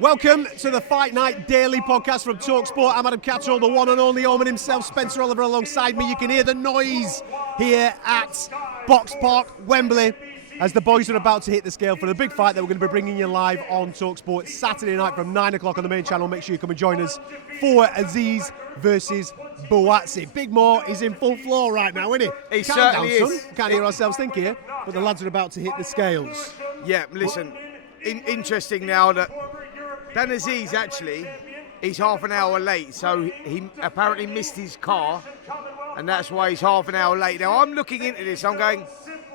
Welcome to the Fight Night Daily podcast from TalkSPORT. I'm Adam Catterall, the one and only Omen himself, Spencer Oliver alongside me. You can hear the noise here at Box Park, Wembley, as the boys are about to hit the scale for the big fight that we're going to be bringing you live on TalkSPORT Saturday night from 9 o'clock on the main channel. Make sure you come and join us for Azeez versus Buatsi. Big Mo is in full floor right now, isn't he? He certainly is. Son. Can't hear ourselves think here, but the lads are about to hit the scales. Yeah, listen, interesting now that Dan Azeez actually, he's half an hour late, so he apparently missed his car, and that's why he's half an hour late. Now, I'm looking into this, I'm going,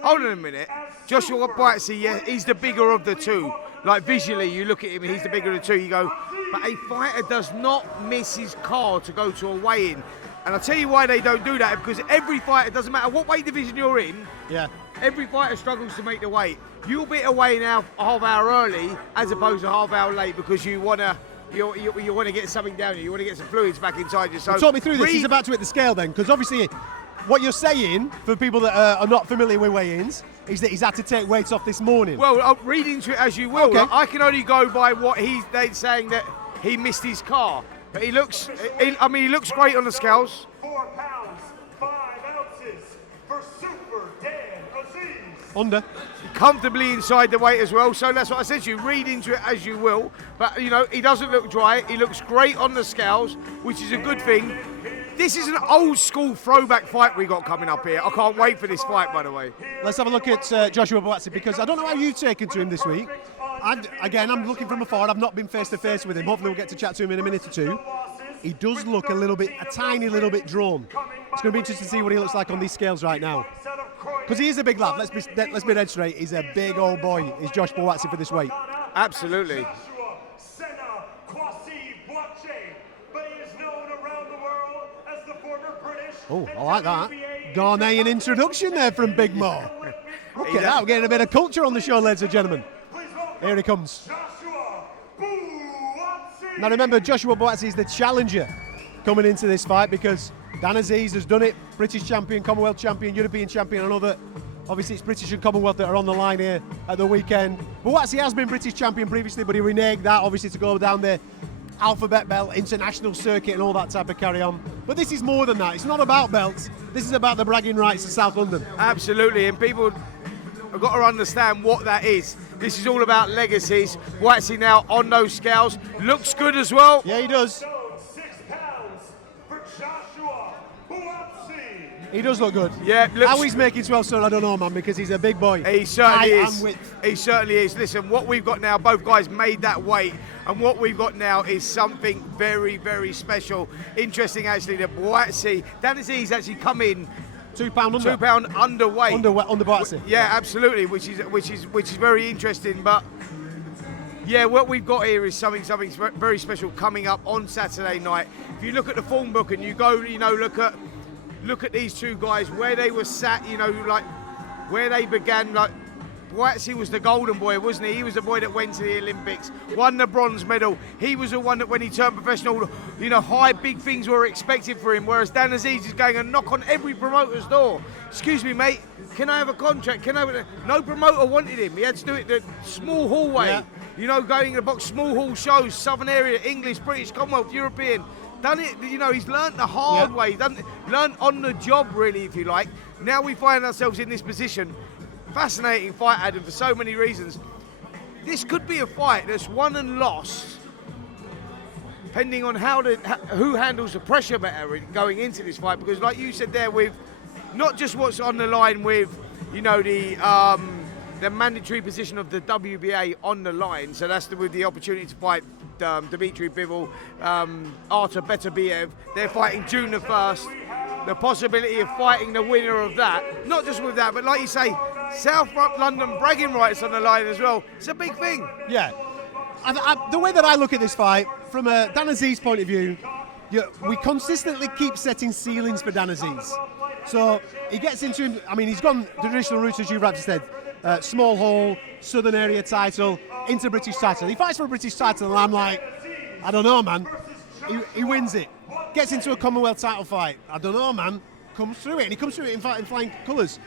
hold on a minute, Joshua Buatsi, yeah, he's the bigger of the two. Like, visually, you look at him, he's the bigger of the two, you go, but a fighter does not miss his car to go to a weigh-in. And I'll tell you why they don't do that, because every fighter, doesn't matter what weight division you're in, every fighter struggles to make the weight. You'll be away now half hour early as opposed to half hour late because you want to get something down here. You want to get some fluids back inside you. So talk me through this. He's about to hit the scale then, because obviously what you're saying, for people that are not familiar with weigh-ins, is that he's had to take weights off this morning. Well, I'll read into it as you will. Okay. I can only go by what they're saying, that he missed his car. But he looks great on the scales. 4 pounds, 5 ounces for Super Dan Azeez. Under. Comfortably inside the weight as well, so that's what I said to you, read into it as you will, but you know, he doesn't look dry, he looks great on the scales, which is a good thing. This is an old school throwback fight we got coming up here. I can't wait for this fight, by the way. Let's have a look at Joshua Buatsi, because I don't know how you've taken to him this week. I'm looking from afar, I've not been face to face with him, hopefully we'll get to chat to him in a minute or two. He does look a tiny little bit drawn. It's going to be interesting to see what he looks like on these scales right now. Because he is a big lad, let's be dead straight, he's a big old boy, is Josh Buatsi for this weight. Absolutely. Oh, I like that. Ghanaian introduction there from Big Mo. Look at that, we're getting a bit of culture on the show, ladies and gentlemen. Here he comes. Now remember, Joshua Buatsi is the challenger coming into this fight, because Dan Azeez has done it, British champion, Commonwealth champion, European champion. I know that obviously it's British and Commonwealth that are on the line here at the weekend. Buatsi has been British champion previously, but he reneged that obviously to go down the alphabet belt, international circuit and all that type of carry on. But this is more than that, it's not about belts, this is about the bragging rights of South London. Absolutely, and people have got to understand what that is. This is all about legacies. Buatsi now on those scales, looks good as well. Yeah, he does. 6 pounds for Joshua Buatsi. He does look good. Yeah, how he's making 12 stone, I don't know, man, because he's a big boy. He certainly is. He certainly is. Listen, what we've got now, both guys made that weight, and what we've got now is something very, very special. Interesting, actually, that Buatsi, Dan Azeez actually come in £2 under. £2 underweight. Under Buatsi. Yeah, absolutely, which is very interesting. But yeah, what we've got here is something very special coming up on Saturday night. If you look at the form book and you go, look at these two guys, where they were sat, like where they began. Like Buatsi was the golden boy, wasn't he? He was the boy that went to the Olympics, won the bronze medal. He was the one that, when he turned professional, high, big things were expected for him. Whereas Dan Azeez is going and knock on every promoter's door. Excuse me, mate, can I have a contract? No promoter wanted him. He had to do it the small hallway. Yeah. Going in the box, small hall shows, Southern area, English, British, Commonwealth, European. Done it, he's learnt the hard way, learnt on the job, really, if you like. Now we find ourselves in this position. Fascinating fight, Adam, for so many reasons. This could be a fight that's won and lost, depending on who handles the pressure better going into this fight. Because, like you said there, with not just what's on the line with, the mandatory position of the WBA on the line. So that's with the opportunity to fight Dmitry Bivol, Artur Beterbiev. They're fighting June the 1st. The possibility of fighting the winner of that. Not just with that, but like you say, South London bragging rights on the line as well. It's a big thing. Yeah. The way that I look at this fight, from a Dan Azeez point of view, we consistently keep setting ceilings for Dan Azeez. So he gets into him, he's gone the traditional route, as you've rightly said. Small hall, Southern area title, into British title. He fights for a British title, and I'm like, I don't know, man. He wins it. Gets into a Commonwealth title fight. I don't know, man. Comes through it, and he comes through it in flying colours.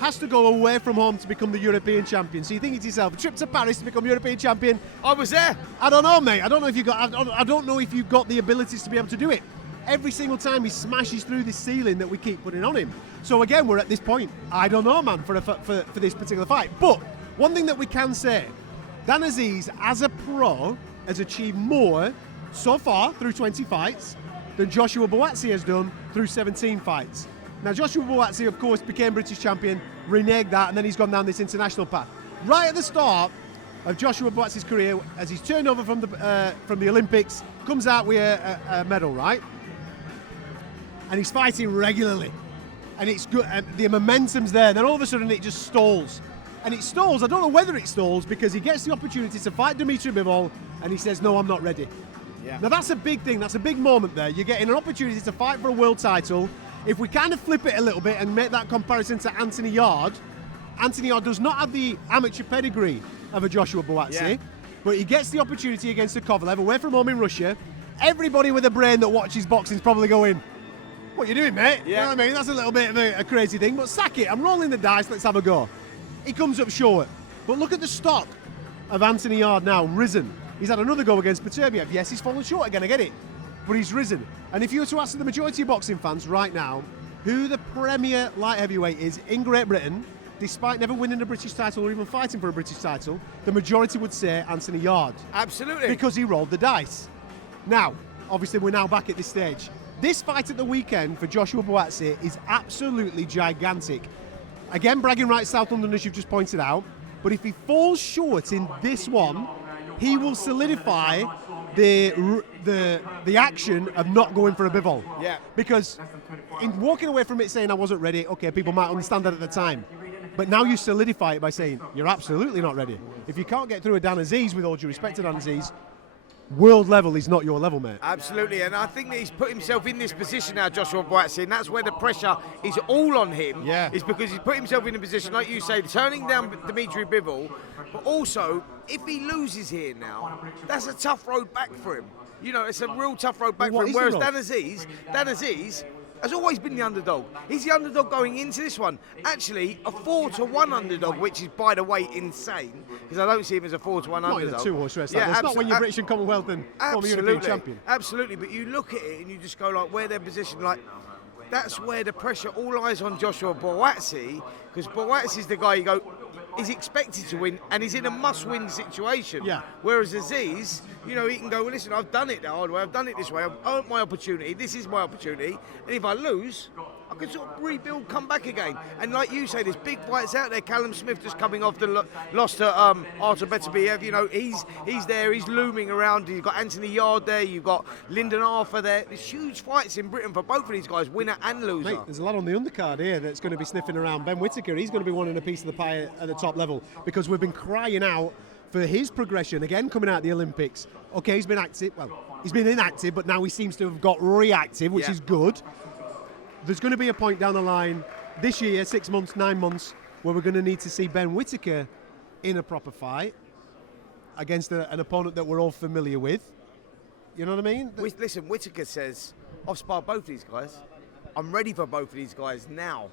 has to go away from home to become the European champion. So you're thinking to yourself, a trip to Paris to become European champion. I was there. I don't know, mate. I don't know if you got. I don't know if you've got the abilities to be able to do it. Every single time he smashes through this ceiling that we keep putting on him. So again, we're at this point. I don't know, man, for this particular fight. But one thing that we can say, Dan Azeez, as a pro, has achieved more so far through 20 fights than Joshua Buatsi has done through 17 fights. Now, Joshua Buatsi, of course, became British champion, reneged that, and then he's gone down this international path. Right at the start of Joshua Buatsi's career, as he's turned over from the Olympics, comes out with a medal, right? And he's fighting regularly, and it's good. And the momentum's there. Then all of a sudden, it just stalls, and it stalls. I don't know whether it stalls because he gets the opportunity to fight Dimitri Bivol, and he says, "No, I'm not ready." Yeah. Now that's a big thing. That's a big moment there. You're getting an opportunity to fight for a world title. If we kind of flip it a little bit and make that comparison to Anthony Yard does not have the amateur pedigree of a Joshua Buatsi, but he gets the opportunity against a Kovalev away from home in Russia. Everybody with a brain that watches boxing is probably going, "What you doing, mate?" You know what I mean? That's a little bit of a crazy thing, but sack it. I'm rolling the dice. Let's have a go. He comes up short. But look at the stock of Anthony Yard now, risen. He's had another go against Peterbiev. Yes, he's fallen short again, I get it. But he's risen. And if you were to ask the majority of boxing fans right now who the premier light heavyweight is in Great Britain, despite never winning a British title or even fighting for a British title, the majority would say Anthony Yard. Absolutely. Because he rolled the dice. Now, obviously we're now back at this stage. This fight at the weekend for Joshua Buatsi is absolutely gigantic. Again, bragging rights South London, as you've just pointed out. But if he falls short in this one, he will solidify the action of not going for a Bivol. Yeah. Because in walking away from it saying I wasn't ready, okay, people might understand that at the time. But now you solidify it by saying you're absolutely not ready. If you can't get through a Dan Azeez, with all due respect to Dan Azeez, world level is not your level, mate. Absolutely, and I think that he's put himself in this position now, Joshua Buatsi, and that's where the pressure is all on him. Yeah. Is because he's put himself in a position, like you say, turning down Dimitri Bivol, but also, if he loses here now, that's a tough road back for him. You know, it's a real tough road back for him. Whereas Dan Azeez has always been the underdog. He's the underdog going into this one. Actually, a 4-1 underdog, which is, by the way, insane, because I don't see him as a 4-1 underdog. Not in a two-horse race. It's not when you're British and Commonwealth and former European champion. Absolutely, but you look at it and you just go like, where they're positioned, like, that's where the pressure, all eyes on Joshua Buatsi, because Buatsi's the guy you go, he's expected to win and he's in a must-win situation. Yeah. Whereas Azeez, you know, he can go, well, listen, I've done it the hard way, I've done it this way, I've earned my opportunity, this is my opportunity, and if I lose, I can sort of rebuild, come back again. And like you say, there's big fights out there. Callum Smith just coming off the loss to Artur Beterbiev. You know, he's there, he's looming around. You've got Anthony Yard there, you've got Lyndon Arthur there. There's huge fights in Britain for both of these guys, winner and loser. Mate, there's a lot on the undercard here that's going to be sniffing around. Ben Whittaker, he's going to be wanting a piece of the pie at the top level because we've been crying out for his progression, again coming out of the Olympics. Okay, he's been active, well, he's been inactive, but now he seems to have got reactive, which is good. There's going to be a point down the line this year, 6 months, 9 months, where we're going to need to see Ben Whittaker in a proper fight against an opponent that we're all familiar with. You know what I mean? Listen, Whittaker says, I've sparred both of these guys. I'm ready for both of these guys now.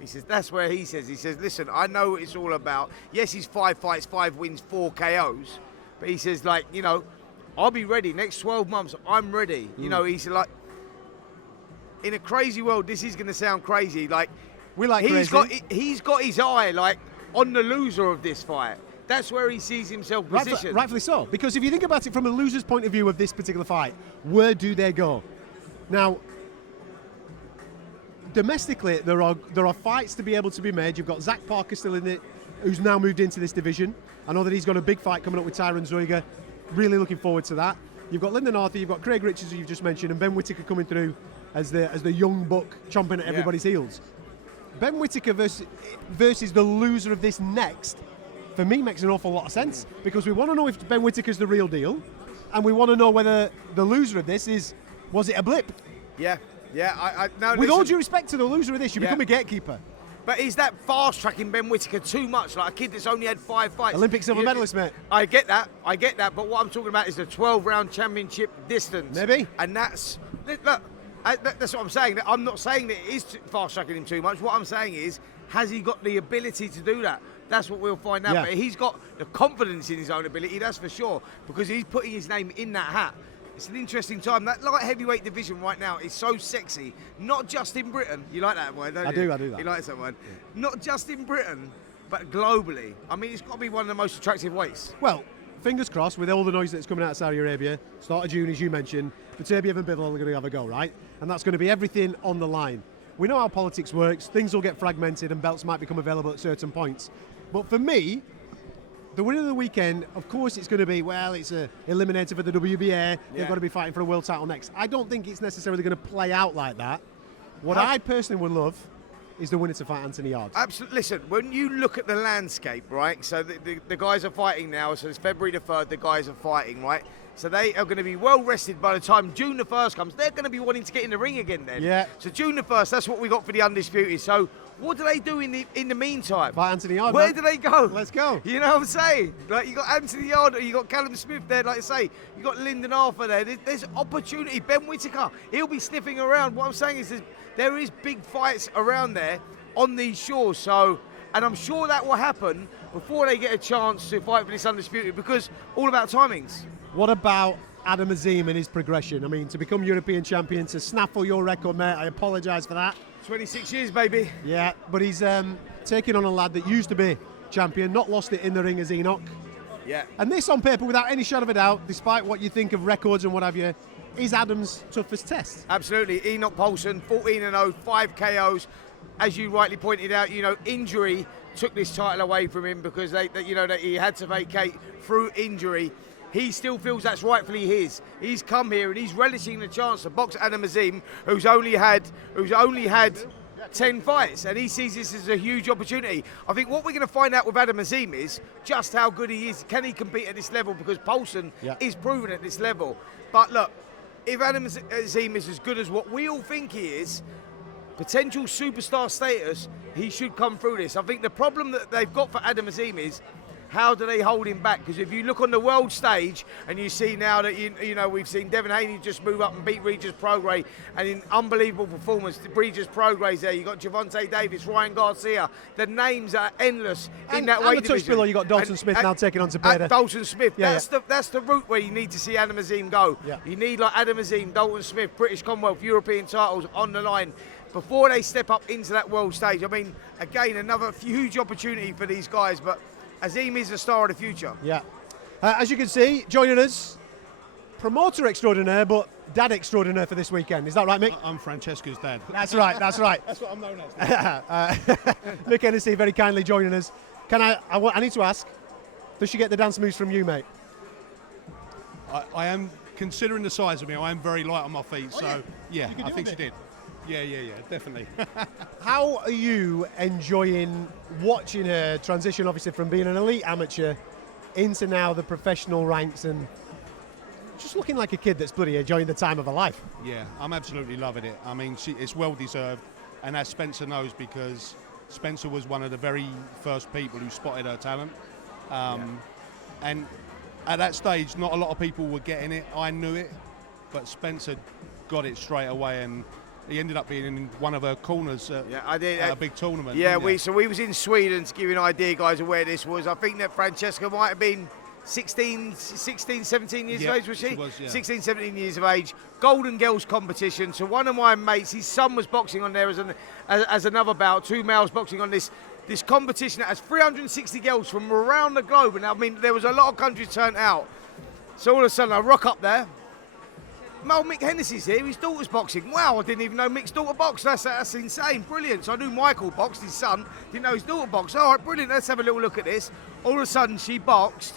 He says, that's where he says, listen, I know what it's all about. Yes, he's 5 fights, 5 wins, 4 KOs. But he says, like, you know, I'll be ready. Next 12 months, I'm ready. You know, he's like, in a crazy world, this is going to sound crazy. Like, he's got his eye, like, on the loser of this fight. That's where he sees himself positioned. Rightfully so. Because if you think about it from a loser's point of view of this particular fight, where do they go? Now, domestically, there are fights to be able to be made. You've got Zach Parker still in it, who's now moved into this division. I know that he's got a big fight coming up with Tyron Zeuger. Really looking forward to that. You've got Lyndon Arthur, you've got Craig Richards, who you've just mentioned, and Ben Whittaker coming through as the young buck chomping at everybody's heels. Ben Whittaker versus the loser of this next, for me, makes an awful lot of sense, because we want to know if Ben Whittaker's the real deal, and we want to know whether the loser of this was it a blip? Yeah. With all due respect to the loser of this, you become a gatekeeper. But is that fast-tracking Ben Whittaker too much? Like a kid that's only had 5 fights. Olympic silver medalist, mate. I get that. But what I'm talking about is the 12-round championship distance. Maybe. And that's what I'm saying. I'm not saying that it is fast-tracking him too much. What I'm saying is, Has he got the ability to do that? That's what we'll find out. Yeah. But he's got the confidence in his own ability, that's for sure, because he's putting his name in that hat. It's an interesting time. That light heavyweight division right now is so sexy, not just in Britain. You like that word, don't you? I do that. He likes that word. Not just in Britain, but globally. I mean, it's got to be one of the most attractive weights. Well, fingers crossed, with all the noise that's coming out of Saudi Arabia, start of June, as you mentioned, Beterbiev and Bivol are going to have a go, right? And that's going to be everything on the line. We know how politics works. Things will get fragmented and belts might become available at certain points. But for me, the winner of the weekend, of course, it's going to be, well, it's a eliminator for the WBA. They've got to be fighting for a world title next. I don't think it's necessarily going to play out like that. What I personally would love is the winner to fight Anthony Yarde. Absolutely. Listen, when you look at the landscape, right, so the guys are fighting now, so it's February the 3rd, the guys are fighting, right? So they are going to be well rested by the time June the 1st comes. They're going to be wanting to get in the ring again then. Yeah. So June the 1st, that's what we got for the Undisputed. So what do they do in the meantime? Fight Anthony Yarde. Where man. do they go? Let's go. You know what I'm saying? Like, you got Anthony Yarde, you got Callum Smith there, like I say, you got Lyndon Arthur there. There's opportunity. Ben Whittaker, he'll be sniffing around. What I'm saying is there is big fights around there on these shores. So, and I'm sure that will happen before they get a chance to fight for this Undisputed, because all about timings. What about Adam Azeem and his progression? I mean, to become European champion, to snaffle your record, mate, I apologise for that. 26 years, baby. Yeah, but he's taking on a lad that used to be champion, not lost it in the ring as Enoch. Yeah. And this on paper, without any shadow of a doubt, despite what you think of records and what have you, is Adam's toughest test. Absolutely. Enoch Poulsen, 14-0, 5 KOs. As you rightly pointed out, you know, injury took this title away from him because that he had to vacate through injury. He still feels that's rightfully his. He's come here and he's relishing the chance to box Adam Azeem, who's only had 10 fights, and he sees this as a huge opportunity. I think what we're going to find out with Adam Azeem is just how good he is. Can he compete at this level? Because Poulsen is proven at this level. But look, if Adam Azeem is as good as what we all think he is, potential superstar status, he should come through this. I think the problem that they've got for Adam Azeem is, how do they hold him back? Because if you look on the world stage and you see now that, you know, we've seen Devin Haney just move up and beat Regis Prograis, and in unbelievable performance, Regis Prograis there. You've got Javante Davis, Ryan Garcia. The names are endless in that weight division. And the touch below, you've got Dalton Smith now taking on Zepeda. Dalton Smith, that's the route where you need to see Adam Azeem go. Yeah. You need like Adam Azeem, Dalton Smith, British Commonwealth, European titles on the line before they step up into that world stage. I mean, again, another huge opportunity for these guys, but Azeem is the star of the future. Yeah. As you can see, joining us, promoter extraordinaire, but dad extraordinaire for this weekend. Is that right, Mick? I'm Francesca's dad. That's right, that's right. That's what I'm known as. Mick Hennessy very kindly joining us. I need to ask, does she get the dance moves from you, mate? I am, considering the size of me, I am very light on my feet, so yeah, I think she did. Yeah, definitely. How are you enjoying watching her transition, obviously, from being an elite amateur into now the professional ranks and just looking like a kid that's bloody enjoying the time of her life? Yeah, I'm absolutely loving it. I mean, it's well deserved, and as Spencer knows, because Spencer was one of the very first people who spotted her talent. And at that stage, not a lot of people were getting it. I knew it, but Spencer got it straight away, and he ended up being in one of her corners at a big tournament. Yeah, we was in Sweden, to give you an idea, guys, of where this was. I think that Francesca might have been 16, 17 years of age, was she? She was, yeah. 16, 17 years of age. Golden Girls competition. So one of my mates, his son was boxing on there as another bout, 2 males boxing on this competition that has 360 girls from around the globe. And I mean, there was a lot of countries turned out. So all of a sudden I rock up there. Mick Hennessy's here, his daughter's boxing. Wow, I didn't even know Mick's daughter boxed. That's insane, brilliant. So I knew Michael boxed, his son, didn't know his daughter boxed. All right, brilliant, let's have a little look at this. All of a sudden she boxed.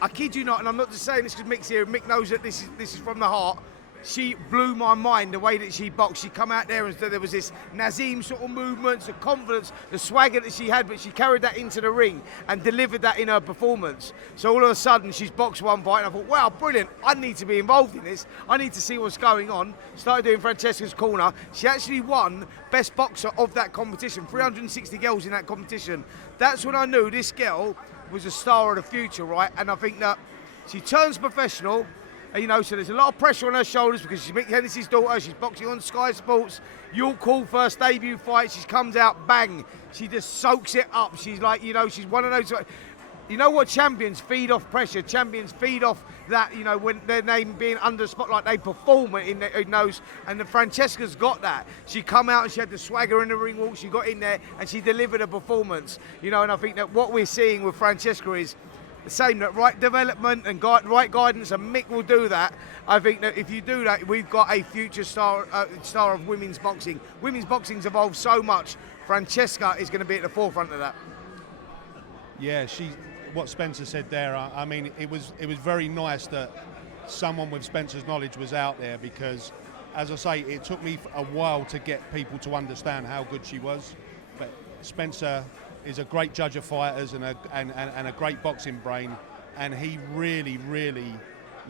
I kid you not, and I'm not just saying this because Mick's here, and Mick knows that this is from the heart. She blew my mind the way that she boxed. She come out there and there was this Nazeem sort of movements, the confidence, the swagger that she had, but she carried that into the ring and delivered that in her performance. So all of a sudden she's boxed one fight and I thought, wow, brilliant, I need to be involved in this. I need to see what's going on. Started doing Francesca's corner. She actually won best boxer of that competition, 360 girls in that competition. That's when I knew this girl was a star of the future, right? And I think that she turns professional. You know, so there's a lot of pressure on her shoulders because she's Mick Hennessy's daughter. She's boxing on Sky Sports. You'll call first debut fight. She comes out, bang. She just soaks it up. She's like, you know, she's one of those. You know what? Champions feed off pressure. Champions feed off that. You know, when their name being under spotlight, they perform in those. And the Francesca's got that. She come out and she had the swagger in the ring walk. She got in there and she delivered a performance. You know, and I think that what we're seeing with Francesca is the same, that right development and right guidance, and Mick will do that. I think that if you do that, we've got a future star of women's boxing. Women's boxing's evolved so much. Francesca is going to be at the forefront of that. Yeah, what Spencer said there, I mean, it was very nice that someone with Spencer's knowledge was out there, because, as I say, it took me a while to get people to understand how good she was. But Spencer is a great judge of fighters and a great boxing brain, and he really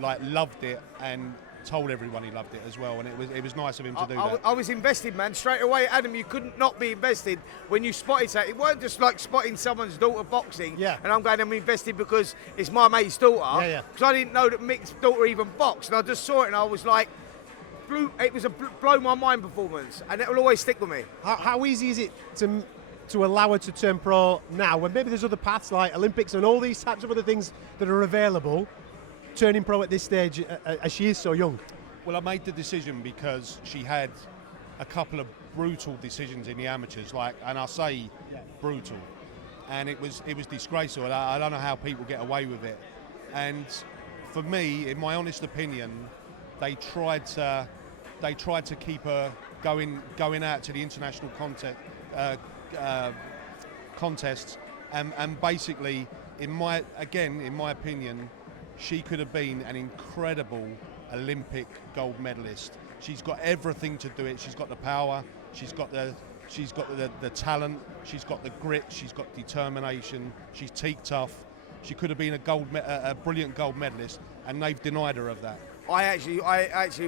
loved it and told everyone he loved it as well, and it was nice of him to do that. I was invested, man, straight away. Adam, you couldn't not be invested when you spotted that. It weren't just like spotting someone's daughter boxing, and I'm going, I'm invested because it's my mate's daughter, because I didn't know that Mick's daughter even boxed, and I just saw it and I was like, it was a blow my mind performance, and it will always stick with me. How easy is it to allow her to turn pro now, when maybe there's other paths like Olympics and all these types of other things that are available, turning pro at this stage as she is so young? Well, I made the decision because she had a couple of brutal decisions in the amateurs, and I say brutal, and it was disgraceful. I don't know how people get away with it. And for me, in my honest opinion, they tried to keep her going out to the international contests, and basically, in my opinion, she could have been an incredible Olympic gold medalist. She's got everything to do it. She's got the power. She's got the talent. She's got the grit. She's got determination. She's teak tough. She could have been a brilliant gold medalist, and they've denied her of that. I actually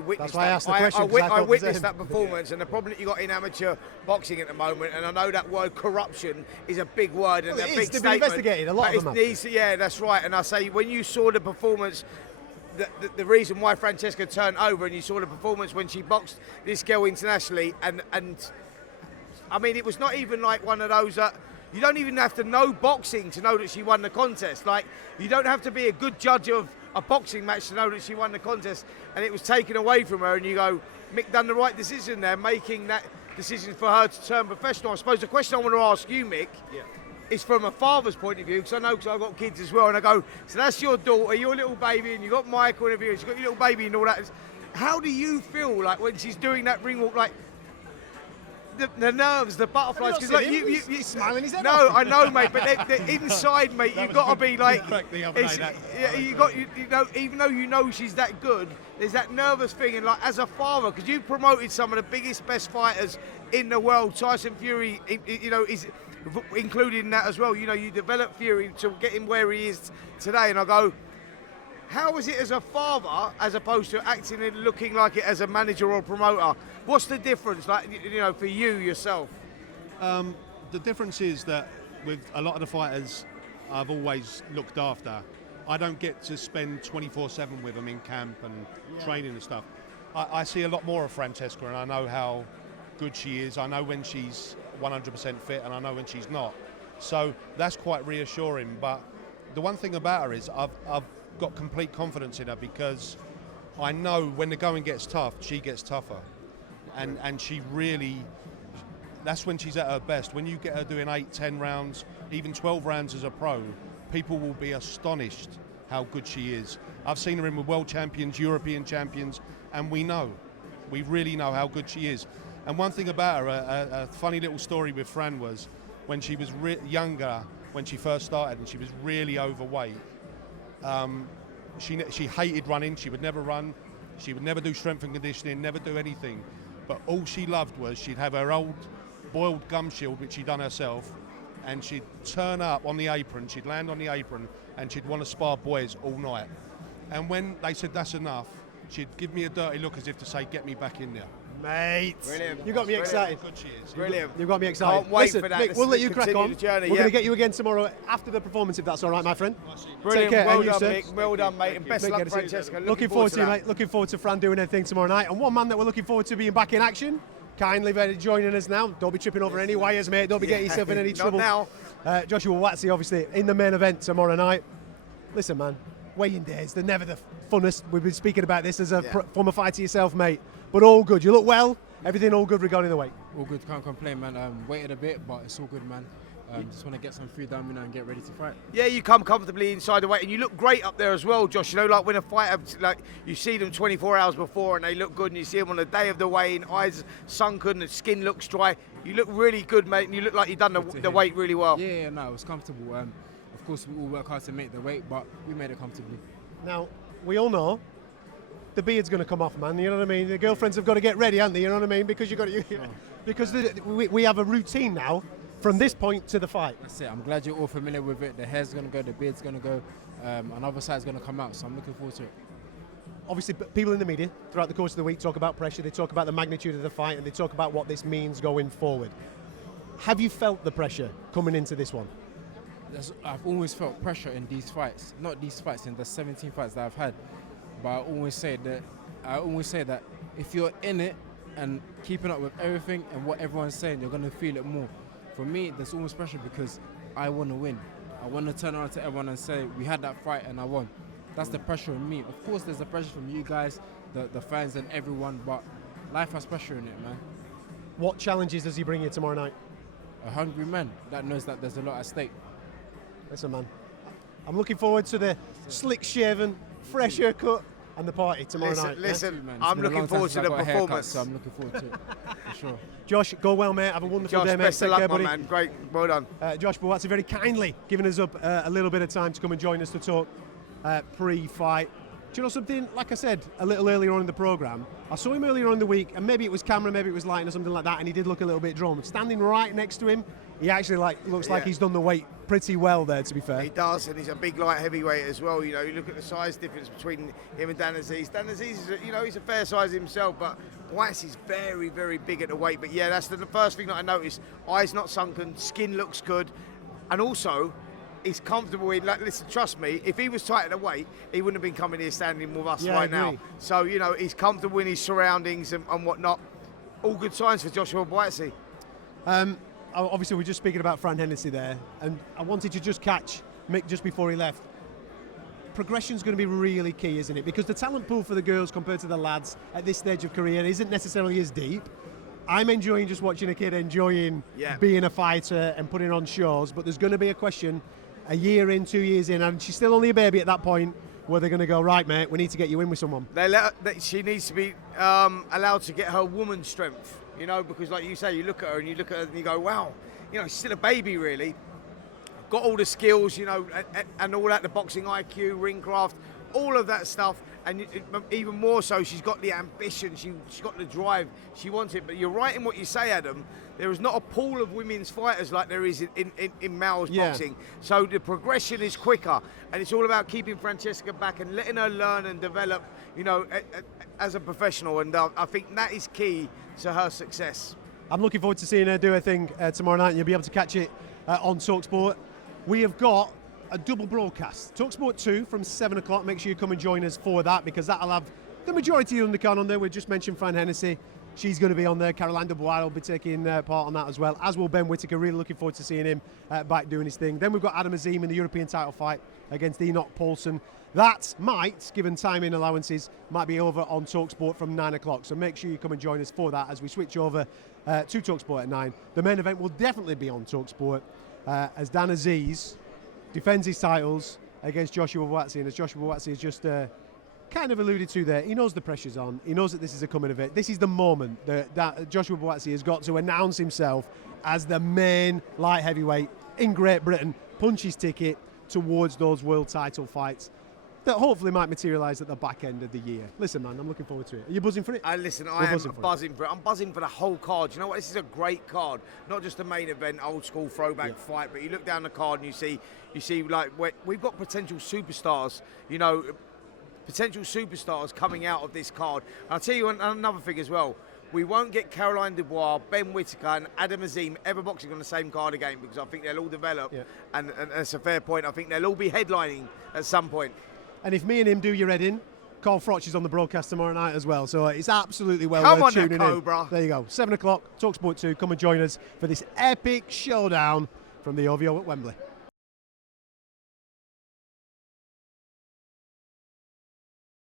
witnessed That's why I asked the question, I witnessed that performance, and the problem that you got in amateur boxing at the moment, and I know that word corruption is a big word and a big statement. Be investigated, a lot of them. Yeah, that's right. And I say, when you saw the performance, the reason why Francesca turned over, and you saw the performance when she boxed this girl internationally, and I mean, it was not even like one of those that you don't even have to know boxing to know that she won the contest. Like, you don't have to be a good judge of a boxing match to know that she won the contest, and it was taken away from her, and you go, Mick done the right decision there, making that decision for her to turn professional. I suppose the question I want to ask you, Mick, is from a father's point of view, because I know, because I've got kids as well, and I go, so that's your daughter, your little baby, and you got Michael and everything, she's got your little baby and all that. How do you feel like when she's doing that ring walk, like the nerves, the butterflies? Because like he's smiling his head no, off. I know, mate, but they're inside, mate. You've got to be like, you know, even though you know she's that good, there's that nervous thing. And like, as a father, because you promoted some of the biggest, best fighters in the world, Tyson Fury, you know, is included in that as well. You know, you developed Fury to get him where he is today, and I go, how is it as a father, as opposed to acting and looking like it as a manager or promoter? What's the difference, like, you know, for you yourself? The difference is that with a lot of the fighters I've always looked after, I don't get to spend 24/7 with them in camp and training and stuff. I see a lot more of Francesca, and I know how good she is. I know when she's 100% fit, and I know when she's not. So that's quite reassuring. But the one thing about her is I've got complete confidence in her, because I know when the going gets tough, she gets tougher, and she really, that's when she's at her best. When you get her doing 8-10 rounds, even 12 rounds as a pro, people will be astonished how good she is. I've seen her in with world champions, European champions, and we really know how good she is. And one thing about her, a funny little story with Fran, was when she was younger, when she first started, and she was really overweight. She hated running. She would never run. She would never do strength and conditioning, never do anything. But all she loved was she'd have her old boiled gum shield, which she'd done herself, and she'd turn up on the apron, she'd land on the apron, and she'd want to spar boys all night. And when they said that's enough, she'd give me a dirty look as if to say, get me back in there. Mate, Brilliant. you got me excited. Good cheers. Brilliant. You've got me excited. Can't wait Listen, for that. Mick, we'll let you crack Continue on. the journey, We're yeah. going to get you again tomorrow after the performance, if that's all right, my friend. Brilliant. Take care, Well and you, done, sir. Mick. Well done, mate. And best Mick, luck, get to see you. Francesca. Looking forward to you, that. mate. Looking forward to Fran doing anything tomorrow night. And one man that we're looking forward to being back in action, kindly joining us now. Don't be tripping over any wires, mate. Don't be getting yourself in any Not trouble. now. Joshua Buatsi, obviously, in the main event tomorrow night. Listen, man, weighing days, they're never the funnest. We've been speaking about this as a former fighter yourself, mate. But all good. You look well. Everything all good regarding the weight. All good, can't complain, man. Waited a bit, but it's all good, man. Just want to get some food down, you know, and get ready to fight. Yeah, you come comfortably inside the weight, and you look great up there as well, Josh. You know, like when a fighter, like you see them 24 hours before, and they look good, and you see them on the day of the weigh-in, eyes sunken, the skin looks dry. You look really good, mate, and you look like you've done the weight really well. Yeah, no, it was comfortable. Of course, we all work hard to make the weight, but we made it comfortably. Now, we all know the beard's going to come off, man. You know what I mean? The girlfriends have got to get ready, haven't they? You know what I mean? Because because we have a routine now from this point to the fight. That's it. I'm glad you're all familiar with it. The hair's going to go, the beard's going to go, another side's going to come out, so I'm looking forward to it. Obviously, people in the media throughout the course of the week talk about pressure, they talk about the magnitude of the fight, and they talk about what this means going forward. Have you felt the pressure coming into this one? I've always felt pressure in these fights, not these fights, in the 17 fights that I've had. But I always say that if you're in it and keeping up with everything and what everyone's saying, you're going to feel it more. For me, there's always pressure because I want to win. I want to turn around to everyone and say, we had that fight and I won. That's the pressure on me. Of course, there's the pressure from you guys, the fans and everyone, but life has pressure in it, man. What challenges does he bring you tomorrow night? A hungry man that knows that there's a lot at stake. Listen, man, I'm looking forward to the slick-shaven, fresh haircut, and the party tomorrow night. Listen, Man, I'm looking forward to the performance. So I'm looking forward to it, for sure. Josh, go well, mate. Have a wonderful Josh, day, mate. best Take of luck, care, my buddy. man. Great, well done. Josh Buatsi very kindly giving us up a little bit of time to come and join us to talk pre-fight. Do you know something? Like I said a little earlier on in the programme, I saw him earlier on in the week, and maybe it was camera, maybe it was lighting or something like that, and he did look a little bit drawn. Standing right next to him, he actually looks like he's done the weight pretty well there, to be fair. He does, and he's a big light heavyweight as well. You know, you look at the size difference between him and Dan Azeez. Dan Azeez is, he's a fair size himself, but Buatsi's very, very big at the weight. But yeah, that's the first thing that I noticed. Eyes not sunken, skin looks good, and also he's comfortable in. Like, listen, trust me, if he was tight at the weight, he wouldn't have been coming here standing with us right now. So he's comfortable in his surroundings and whatnot. All good signs for Joshua Buatsi. Obviously, we're just speaking about Fran Hennessy there, and I wanted to just catch Mick just before he left. Progression's going to be really key, isn't it? Because the talent pool for the girls compared to the lads at this stage of career isn't necessarily as deep. I'm enjoying just watching a kid enjoying being a fighter and putting on shows, but there's going to be a question a year in, 2 years in, and she's still only a baby at that point, where they're going to go, right, mate, we need to get you in with someone. She needs to be allowed to get her woman strength, because like you say, you look at her and you go, wow, she's still a baby, really. Got all the skills, and all that, the boxing IQ, ring craft, all of that stuff, and even more so, she's got the ambition, she's got the drive, she wants it. But you're right in what you say, Adam. There is not a pool of women's fighters like there is in males boxing. So the progression is quicker, and it's all about keeping Francesca back and letting her learn and develop, as a professional. And I think that is key to her success. I'm looking forward to seeing her do her thing tomorrow night, and you'll be able to catch it on TalkSPORT. We have got a double broadcast. TalkSPORT 2 from 7 o'clock. Make sure you come and join us for that, because that'll have the majority of the undercard on there. We just mentioned Fran Hennessy. She's going to be on there. Catterall will be taking part on that as well, as will Ben Whittaker. Really looking forward to seeing him back doing his thing. Then we've got Adam Azeez in the European title fight against Enoch Paulson. That might, given timing allowances, might be over on TalkSPORT from 9 o'clock. So make sure you come and join us for that as we switch over to TalkSPORT at 9. The main event will definitely be on TalkSPORT as Dan Azeez defends his titles against Joshua Buatsi. And as Joshua Buatsi has just kind of alluded to there, he knows the pressure's on. He knows that this is a coming of it. This is the moment that Joshua Buatsi has got to announce himself as the main light heavyweight in Great Britain, punch his ticket towards those world title fights that hopefully might materialise at the back end of the year. Listen, man, I'm looking forward to it. Are you buzzing for it? Listen, I am buzzing for it. I'm buzzing for the whole card. You know what? This is a great card. Not just the main event, old school throwback fight, but you look down the card and you see like we've got potential superstars. Potential superstars coming out of this card. And I'll tell you another thing as well. we won't get Caroline Dubois, Ben Whittaker, and Adam Azeem ever boxing on the same card again, because I think they'll all develop, and that's a fair point. I think they'll all be headlining at some point. And if me and him do your head in, Carl Froch is on the broadcast tomorrow night as well, so it's absolutely well Come worth on, tuning Cobra. in. There you go, 7 o'clock, TalkSPORT 2. Come and join us for this epic showdown from the OVO at Wembley.